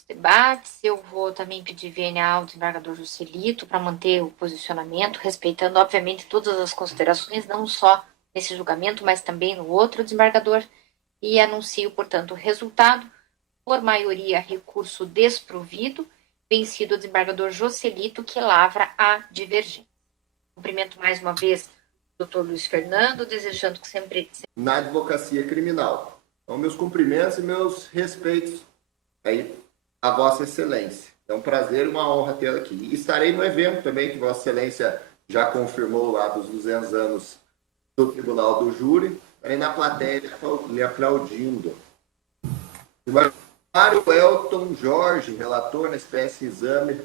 nos debates. Eu vou também pedir vênia ao desembargador Juscelito para manter o posicionamento, respeitando, obviamente, todas as considerações, não só nesse julgamento, mas também no outro desembargador, e anuncio, portanto, o resultado. Por maioria, recurso desprovido, vencido o desembargador Juscelito, que lavra a divergência. Cumprimento mais uma vez o doutor Luiz Fernando, desejando que sempre... Na advocacia criminal. Então, meus cumprimentos e meus respeitos aí a Vossa Excelência. É um prazer e uma honra tê-la aqui. E estarei no evento também, que Vossa Excelência já confirmou lá dos 200 anos do Tribunal do Júri. Estarei na plateia lhe aplaudindo. Mário Elton Jorge, relator na espécie exame,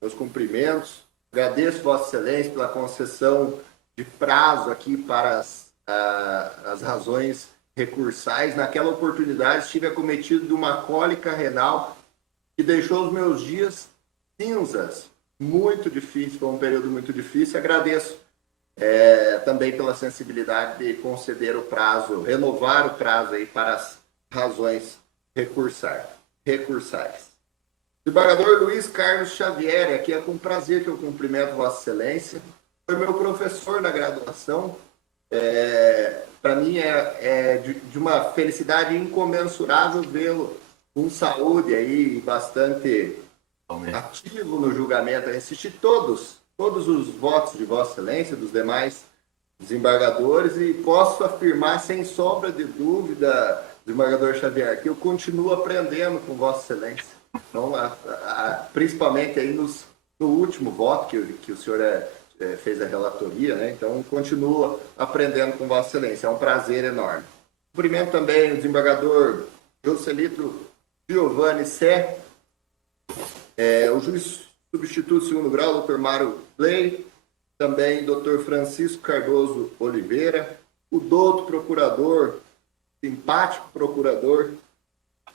meus cumprimentos. Agradeço Vossa Excelência pela concessão de prazo aqui para as razões recursais. Naquela oportunidade estive acometido de uma cólica renal que deixou os meus dias cinzas. Muito difícil, foi um período muito difícil. Agradeço também pela sensibilidade de conceder o prazo, renovar o prazo aí para as razões recursais. Desembargador Luiz Carlos Xavier, aqui é com prazer que eu cumprimento Vossa Excelência. Foi meu professor na graduação. Para mim é de uma felicidade incomensurável vê-lo com saúde aí, bastante ativo no julgamento. Eu assisti todos os votos de Vossa Excelência, dos demais desembargadores, e posso afirmar sem sombra de dúvida, desembargador Xavier, que eu continuo aprendendo com Vossa Excelência. Então, principalmente aí no último voto que o senhor fez a relatoria, né? Então, continuo aprendendo com Vossa Excelência. É um prazer enorme. Cumprimento também o desembargador Juscelito Giovanni Sé, o juiz substituto segundo grau, Dr. Mário Bley, também Dr. Francisco Cardoso Oliveira, o douto procurador, simpático procurador,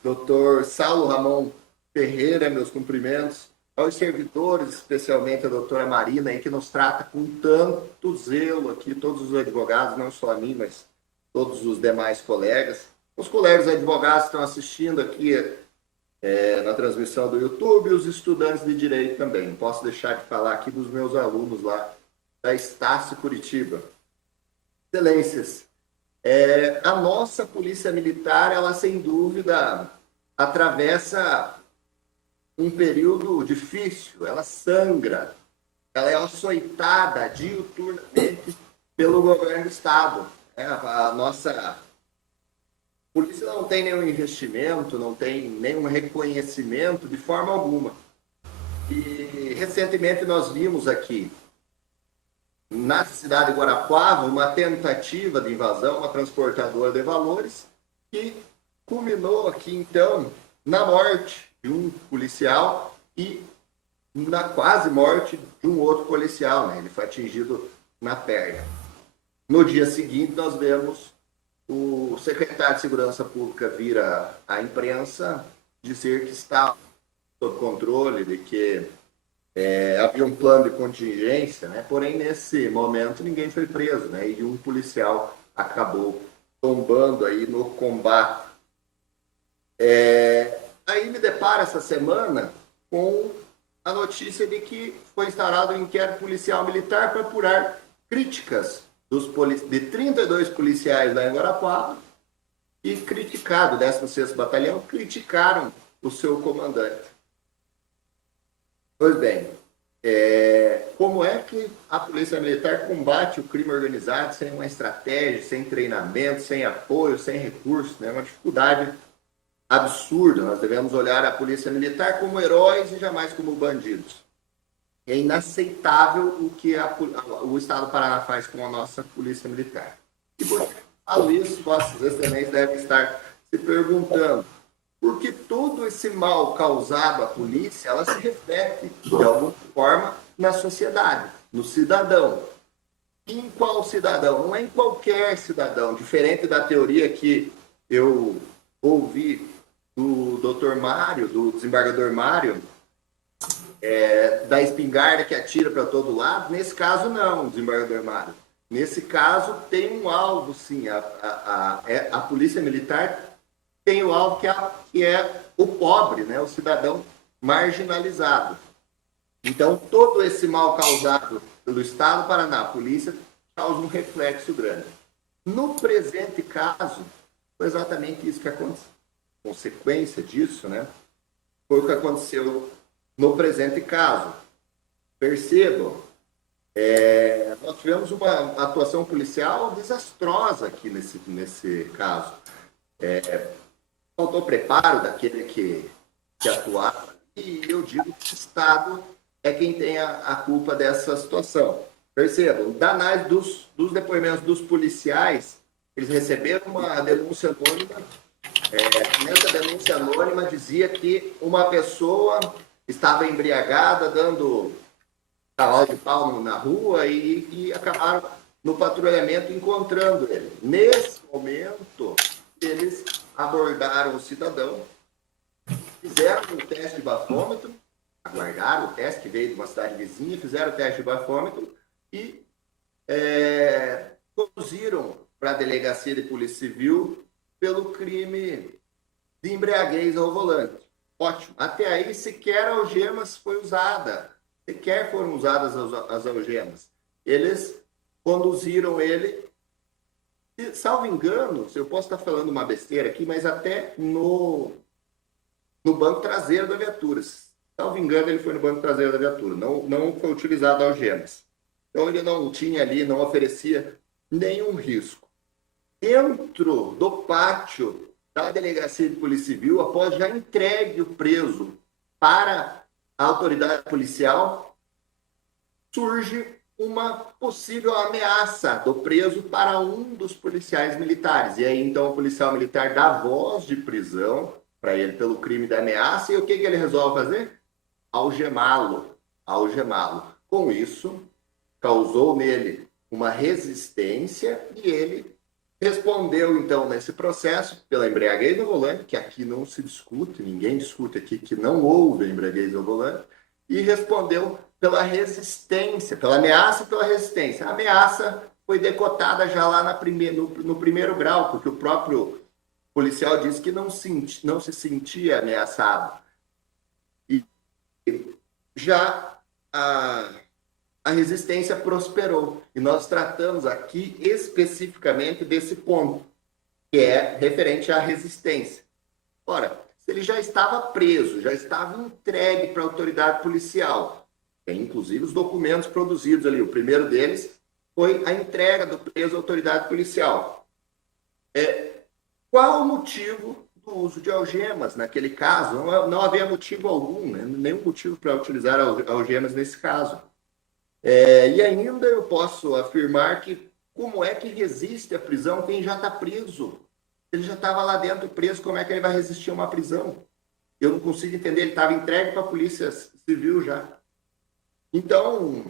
Dr. Saulo Ramon Ferreira, meus cumprimentos, aos servidores, especialmente a doutora Marina, aí, que nos trata com tanto zelo aqui, todos os advogados, não só a mim, mas todos os demais colegas. Os colegas advogados estão assistindo aqui na transmissão do YouTube, e os estudantes de Direito também. Não posso deixar de falar aqui dos meus alunos lá da Estácio Curitiba. Excelências, a nossa Polícia Militar, ela sem dúvida atravessa um período difícil, ela sangra, ela é açoitada diuturnamente pelo governo do Estado. A nossa polícia não tem nenhum investimento, não tem nenhum reconhecimento de forma alguma. E recentemente nós vimos aqui, na cidade de Guarapuava, uma tentativa de invasão, uma transportadora de valores, que culminou aqui, então, na morte de um policial e na quase morte de um outro policial, né? Ele foi atingido na perna. No dia seguinte, nós vemos o secretário de Segurança Pública vir à imprensa dizer que está sob controle, de que havia um plano de contingência, né? Porém, nesse momento, ninguém foi preso, né? E um policial acabou tombando aí no combate. Aí me deparo essa semana com a notícia de que foi instaurado um inquérito policial militar para apurar críticas de 32 policiais lá em Guarapuava e criticado, 16º Batalhão, criticaram o seu comandante. Pois bem, como é que a Polícia Militar combate o crime organizado sem uma estratégia, sem treinamento, sem apoio, sem recursos? Né? É uma dificuldade absurda. Nós devemos olhar a Polícia Militar como heróis e jamais como bandidos. É inaceitável o que o Estado do Paraná faz com a nossa Polícia Militar. E por que falo isso, Vossas Excelências devem estar se perguntando por que todo esse mal causado à polícia, ela se reflete, de alguma forma, na sociedade, no cidadão. E em qual cidadão? Não é em qualquer cidadão, diferente da teoria que eu ouvi do Dr. Mário, do desembargador Mário, da espingarda que atira para todo lado. Nesse caso, não, desembargador Mário. Nesse caso, tem um alvo, sim. A Polícia Militar tem o alvo que é o pobre, né, o cidadão marginalizado. Então, todo esse mal causado pelo Estado do Paraná, a polícia, causa um reflexo grande. No presente caso, foi exatamente isso que aconteceu. Consequência disso, né, foi o que aconteceu no presente caso. Percebam, nós tivemos uma atuação policial desastrosa aqui nesse caso. Faltou preparo daquele que atuava, e eu digo que o Estado é quem tem a culpa dessa situação. Percebam, da análise dos depoimentos dos policiais, eles receberam uma denúncia anônima. Nessa denúncia anônima dizia que uma pessoa estava embriagada, dando cavalo de pau na rua e acabaram no patrulhamento encontrando ele. Nesse momento, eles abordaram o cidadão, fizeram um teste de bafômetro, aguardaram o teste que veio de uma cidade vizinha, fizeram o teste de bafômetro e conduziram para a delegacia de polícia civil pelo crime de embriaguez ao volante. Ótimo. Até aí sequer algemas foi usada. Sequer foram usadas as algemas. Eles conduziram ele, salvo engano, eu posso estar falando uma besteira aqui, mas até no banco traseiro da viatura. Salvo engano, ele foi no banco traseiro da viatura. Não foi utilizado algemas. Então ele não tinha ali, não oferecia nenhum risco. Dentro do pátio da delegacia de polícia civil, após já entregue o preso para a autoridade policial, surge uma possível ameaça do preso para um dos policiais militares. E aí, então, o policial militar dá voz de prisão para ele pelo crime da ameaça. E o que ele resolve fazer? Algemá-lo. Com isso, causou nele uma resistência e ele respondeu, então, nesse processo, pela embriaguez no volante, que aqui não se discute, ninguém discute aqui que não houve embriaguez no volante, e respondeu pela resistência, pela ameaça e pela resistência. A ameaça foi decotada já lá no primeiro grau, porque o próprio policial disse que não se sentia ameaçado. E já a resistência prosperou. E nós tratamos aqui especificamente desse ponto, que é referente à resistência. Ora, se ele já estava preso, já estava entregue para a autoridade policial, tem inclusive os documentos produzidos ali. O primeiro deles foi a entrega do preso à autoridade policial. Qual o motivo do uso de algemas naquele caso? Não havia motivo algum, né? Nenhum motivo para utilizar algemas nesse caso. E ainda eu posso afirmar que como é que resiste à prisão quem já está preso? Ele já estava lá dentro preso, como é que ele vai resistir a uma prisão? Eu não consigo entender, ele estava entregue para a polícia civil já. Então,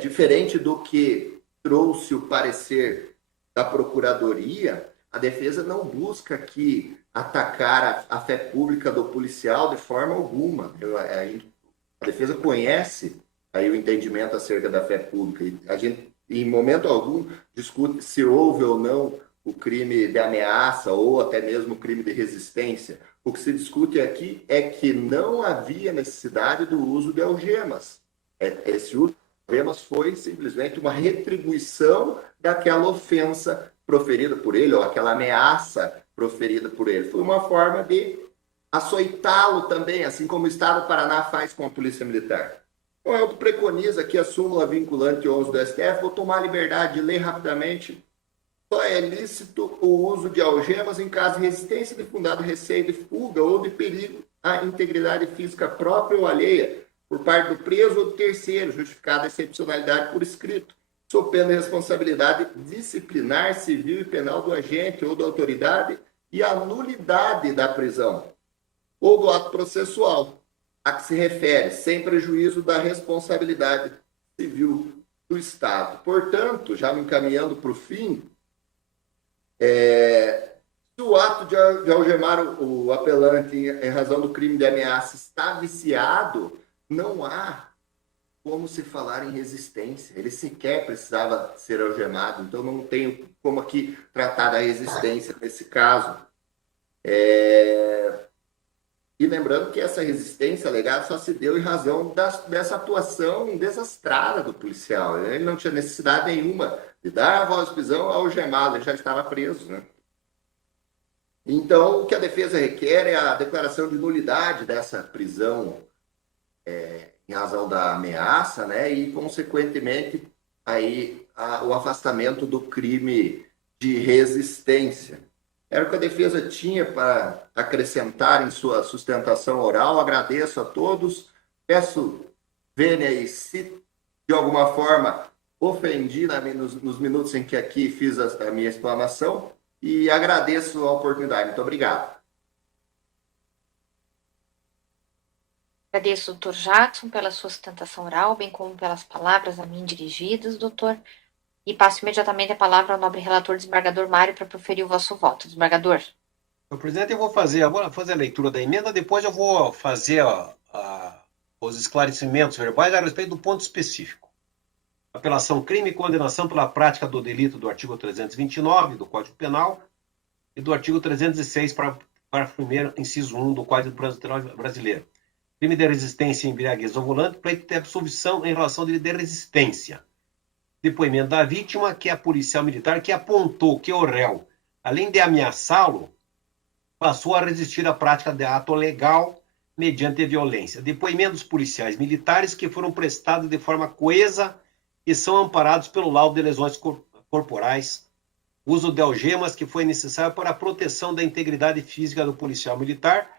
diferente do que trouxe o parecer da procuradoria, a defesa não busca aqui atacar a fé pública do policial de forma alguma. A defesa conhece aí o entendimento acerca da fé pública. E a gente, em momento algum, discute se houve ou não o crime de ameaça ou até mesmo o crime de resistência. O que se discute aqui é que não havia necessidade do uso de algemas. Esse uso de algemas foi simplesmente uma retribuição daquela ofensa proferida por ele, ou aquela ameaça proferida por ele. Foi uma forma de açoitá-lo também, assim como o Estado do Paraná faz com a Polícia Militar. Então, eu preconizo aqui a súmula vinculante 11 do STF, vou tomar a liberdade de ler rapidamente. Só é lícito o uso de algemas em caso de resistência de fundado receio de fuga ou de perigo à integridade física própria ou alheia por parte do preso ou do terceiro, justificada a excepcionalidade por escrito, sob pena de responsabilidade disciplinar, civil e penal do agente ou da autoridade e a nulidade da prisão ou do ato processual a que se refere, sem prejuízo da responsabilidade civil do Estado. Portanto, já me encaminhando para o fim, se o ato de algemar o apelante em razão do crime de ameaça está viciado, não há como se falar em resistência. Ele sequer precisava ser algemado, então não tenho como aqui tratar da resistência nesse caso. E lembrando que essa resistência alegada só se deu em razão dessa atuação desastrada do policial. Ele não tinha necessidade nenhuma de dar a voz de prisão algemado, ele já estava preso, né? Então, o que a defesa requer é a declaração de nulidade dessa prisão em razão da ameaça, né? E, consequentemente, aí o afastamento do crime de resistência. Era o que a defesa tinha para acrescentar em sua sustentação oral. Agradeço a todos. Peço, Vênia, e se de alguma forma ofendi nos minutos em que aqui fiz a minha explanação, e agradeço a oportunidade. Muito obrigado. Agradeço, doutor Jackson, pela sua sustentação oral, bem como pelas palavras a mim dirigidas, doutor. E passo imediatamente a palavra ao nobre relator desembargador Mário para proferir o vosso voto. Desembargador. Senhor presidente, eu vou fazer a leitura da emenda, depois eu vou fazer os esclarecimentos verbais a respeito do ponto específico. Apelação crime e condenação pela prática do delito do artigo 329 do Código Penal e do artigo 306, parágrafo 1º, inciso 1 do Código Brasileiro. Crime de resistência e embriaguez ao volante, pleito de absolvição em relação de resistência. Depoimento da vítima, que é a policial militar, que apontou que o réu, além de ameaçá-lo, passou a resistir à prática de ato legal mediante violência. Depoimento dos policiais militares que foram prestados de forma coesa e são amparados pelo laudo de lesões corporais. Uso de algemas que foi necessário para a proteção da integridade física do policial militar,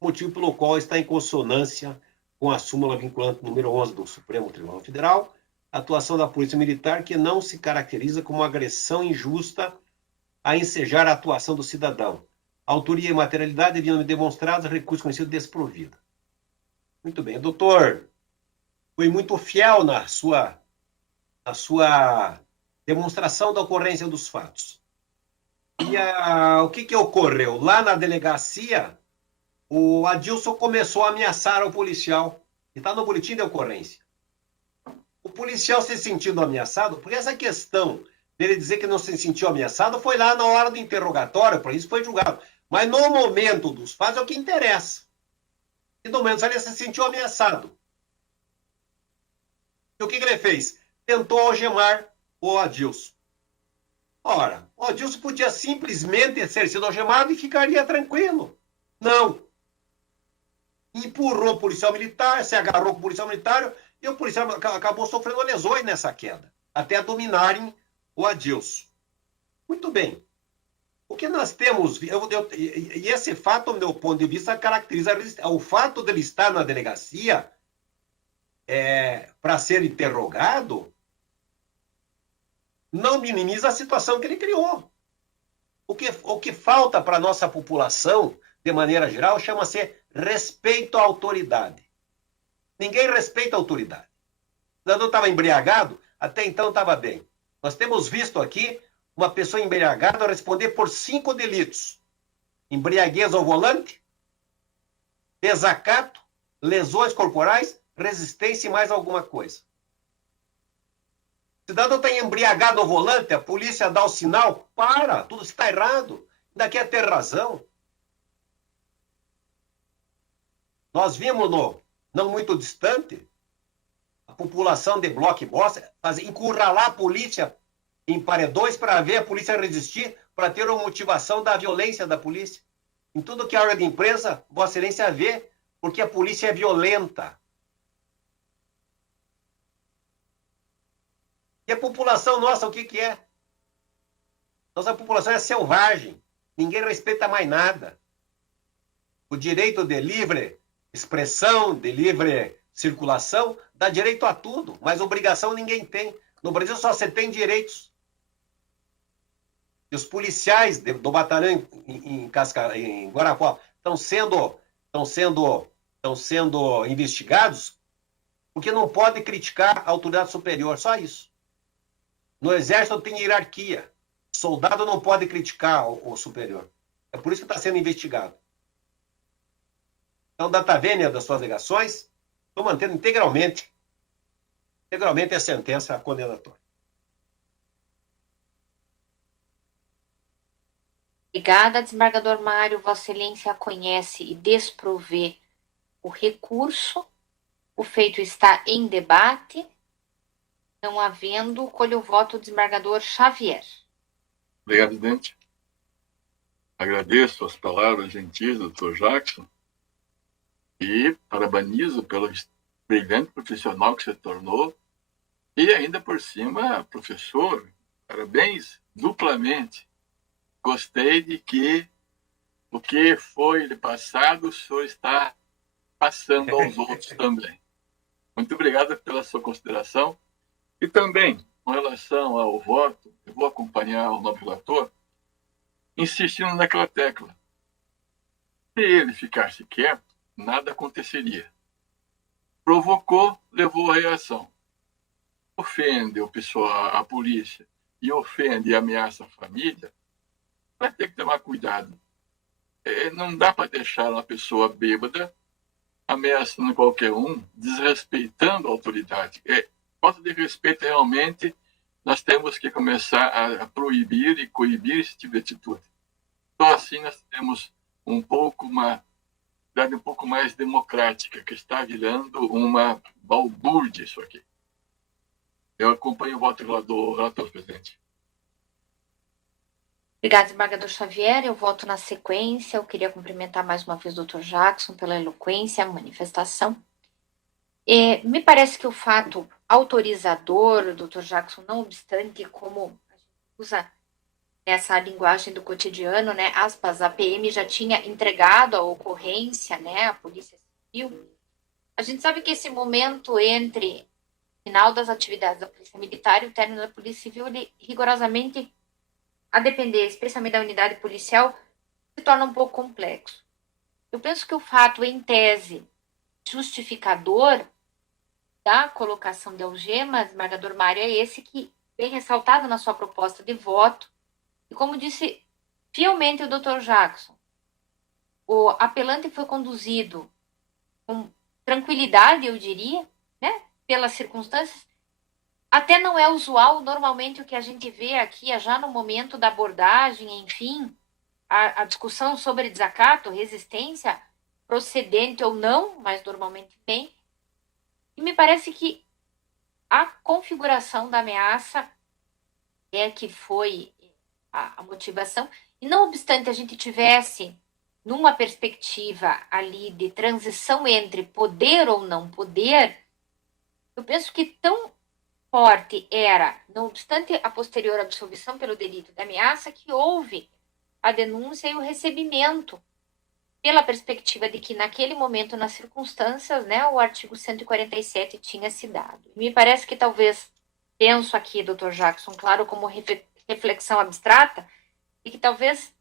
motivo pelo qual está em consonância com a súmula vinculante número 11 do Supremo Tribunal Federal, atuação da Polícia Militar que não se caracteriza como agressão injusta a ensejar a atuação do cidadão. Autoria e materialidade deviam demonstradas, recurso conhecido desprovido. Muito bem, doutor foi muito fiel na sua demonstração da ocorrência dos fatos. E o que ocorreu? Lá na delegacia, o Adilson começou a ameaçar o policial, que está no boletim de ocorrência. O policial se sentindo ameaçado, porque essa questão dele dizer que não se sentiu ameaçado foi lá na hora do interrogatório, por isso foi julgado. Mas no momento dos fatos é o que interessa. E no momento ele se sentiu ameaçado. E o que ele fez? Tentou algemar o Adilson. Ora, o Adilson podia simplesmente ter sido algemado e ficaria tranquilo. Não. Empurrou o policial militar, se agarrou com o policial militar e o policial acabou sofrendo lesões nessa queda, até dominarem o Adilson. Muito bem. O que nós temos, e esse fato, do meu ponto de vista, caracteriza o fato dele estar na delegacia para ser interrogado, não minimiza a situação que ele criou. O que falta para a nossa população, de maneira geral, chama-se respeito à autoridade. Ninguém respeita a autoridade. O cidadão estava embriagado, até então estava bem. Nós temos visto aqui uma pessoa embriagada responder por 5 delitos: embriaguez ao volante, desacato, lesões corporais, resistência e mais alguma coisa. O cidadão está embriagado ao volante, a polícia dá o sinal, para, tudo está errado, ainda quer ter razão. Nós vimos, não muito distante, a população de Blockbuster encurralar a polícia em paredões para ver a polícia resistir, para ter a motivação da violência da polícia. Em tudo que é hora de imprensa, Vossa Excelência vê, porque a polícia é violenta. E a população nossa, o que é? Nossa população é selvagem. Ninguém respeita mais nada. O direito de livre expressão, de livre circulação, dá direito a tudo, mas obrigação ninguém tem. No Brasil só se tem direitos. E os policiais do batalhão em Guarapuava estão sendo investigados porque não pode criticar a autoridade superior, só isso. No Exército tem hierarquia. Soldado não pode criticar o superior. É por isso que está sendo investigado. Então, data vênia das suas alegações, estou mantendo integralmente a sentença condenatória. Obrigada, desembargador Mário. Vossa Excelência conhece e desprovê o recurso. O feito está em debate. Não havendo, colho o voto do desembargador Xavier. Obrigado, presidente. Agradeço as palavras gentis do Dr. Jackson e parabenizo pelo brilhante profissional que se tornou e ainda por cima, professor, parabéns duplamente. Gostei de que o que foi lhe passado, o senhor está passando aos outros também. Muito obrigado pela sua consideração. E também, com relação ao voto, eu vou acompanhar o novo relator, insistindo naquela tecla. Se ele ficasse quieto, nada aconteceria. Provocou, levou à reação. Ofende o pessoal, a polícia, e ofende e ameaça a família, vai ter que tomar cuidado. Não dá para deixar uma pessoa bêbada ameaçando qualquer um, desrespeitando a autoridade. Falta de respeito realmente, nós temos que começar a proibir e coibir esse tipo de atitude. Só assim nós temos uma cidade um pouco mais democrática, que está virando uma balbúrdia isso aqui. Eu acompanho o voto do relator, presidente. Obrigada, desembargador Xavier. Eu voto na sequência. Eu queria cumprimentar mais uma vez o Dr. Jackson pela eloquência, a manifestação. Me parece que o fato autorizador, Dr. Jackson, não obstante, como a gente usa essa linguagem do cotidiano, né, aspas, a PM já tinha entregado a ocorrência, né, à Polícia Civil. A gente sabe que esse momento entre o final das atividades da Polícia Militar e o término da Polícia Civil, ele rigorosamente, a depender, especialmente da unidade policial, se torna um pouco complexo. Eu penso que o fato, em tese, justificador da colocação de algemas, desembargador Mário, é esse que vem ressaltado na sua proposta de voto. E como disse fielmente o Dr. Jackson, o apelante foi conduzido com tranquilidade, eu diria, né, pelas circunstâncias. Até não é usual, normalmente o que a gente vê aqui é já no momento da abordagem, enfim, a discussão sobre desacato, resistência, procedente ou não, mas normalmente tem. E me parece que a configuração da ameaça é que foi a motivação. E não obstante a gente tivesse numa perspectiva ali de transição entre poder ou não poder, eu penso que tão forte era, não obstante a posterior absolvição pelo delito de ameaça, que houve a denúncia e o recebimento, pela perspectiva de que naquele momento, nas circunstâncias, né, o artigo 147 tinha se dado. Me parece que talvez, penso aqui, Dr. Jackson, claro, como reflexão abstrata, e que talvez,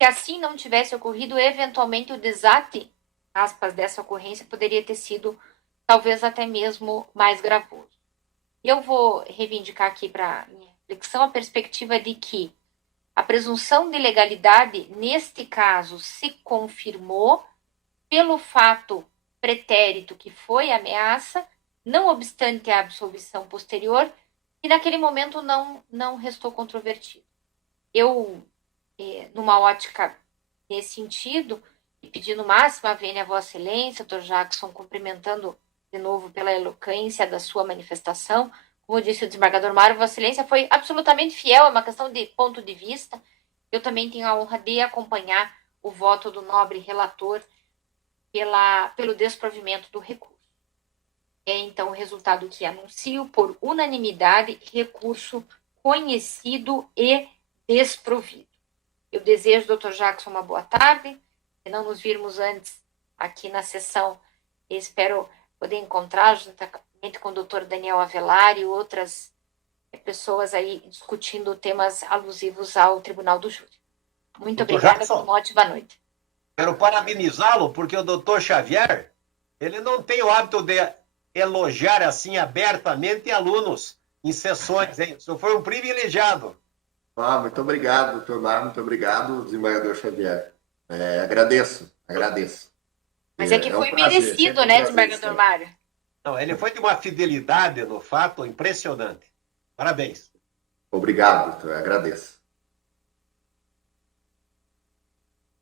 se assim não tivesse ocorrido, eventualmente o desate, aspas, dessa ocorrência poderia ter sido, talvez até mesmo mais gravoso. Eu vou reivindicar aqui para minha reflexão a perspectiva de que a presunção de legalidade, neste caso, se confirmou pelo fato pretérito que foi a ameaça, não obstante a absolvição posterior, e naquele momento não restou controvertido. Eu, numa ótica nesse sentido, e pedindo máxima vênia a Vossa Excelência, Dr. Jackson, cumprimentando de novo pela eloquência da sua manifestação. Como disse o desembargador Mário, Vossa Excelência foi absolutamente fiel, é uma questão de ponto de vista. Eu também tenho a honra de acompanhar o voto do nobre relator pelo desprovimento do recurso. É, então, o resultado que anuncio por unanimidade, recurso conhecido e desprovido. Eu desejo, Dr. Jackson, uma boa tarde. Se não nos virmos antes aqui na sessão, espero poder encontrar juntamente com o Dr. Daniel Avelar e outras pessoas aí discutindo temas alusivos ao Tribunal do Júri. Muito obrigada, Jackson, uma ótima noite. Quero parabenizá-lo, porque o doutor Xavier, ele não tem o hábito de elogiar assim abertamente alunos em sessões, hein? O senhor foi um privilegiado. Muito obrigado, doutor Mário, muito obrigado, desembargador Xavier. Agradeço. Mas é que foi prazer, merecido, né, desembargador Mário? Não, ele foi de uma fidelidade no fato impressionante. Parabéns. Obrigado, doutor, agradeço.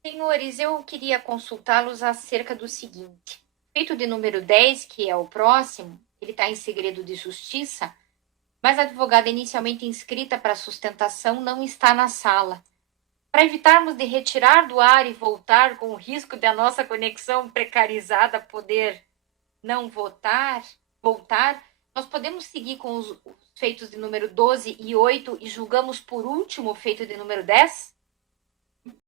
Senhores, eu queria consultá-los acerca do seguinte. Feito de número 10, que é o próximo, ele está em segredo de justiça, mas a advogada inicialmente inscrita para sustentação não está na sala. Para evitarmos de retirar do ar e voltar com o risco de a nossa conexão precarizada poder não voltar, nós podemos seguir com os feitos de número 12 e 8 e julgamos por último o feito de número 10?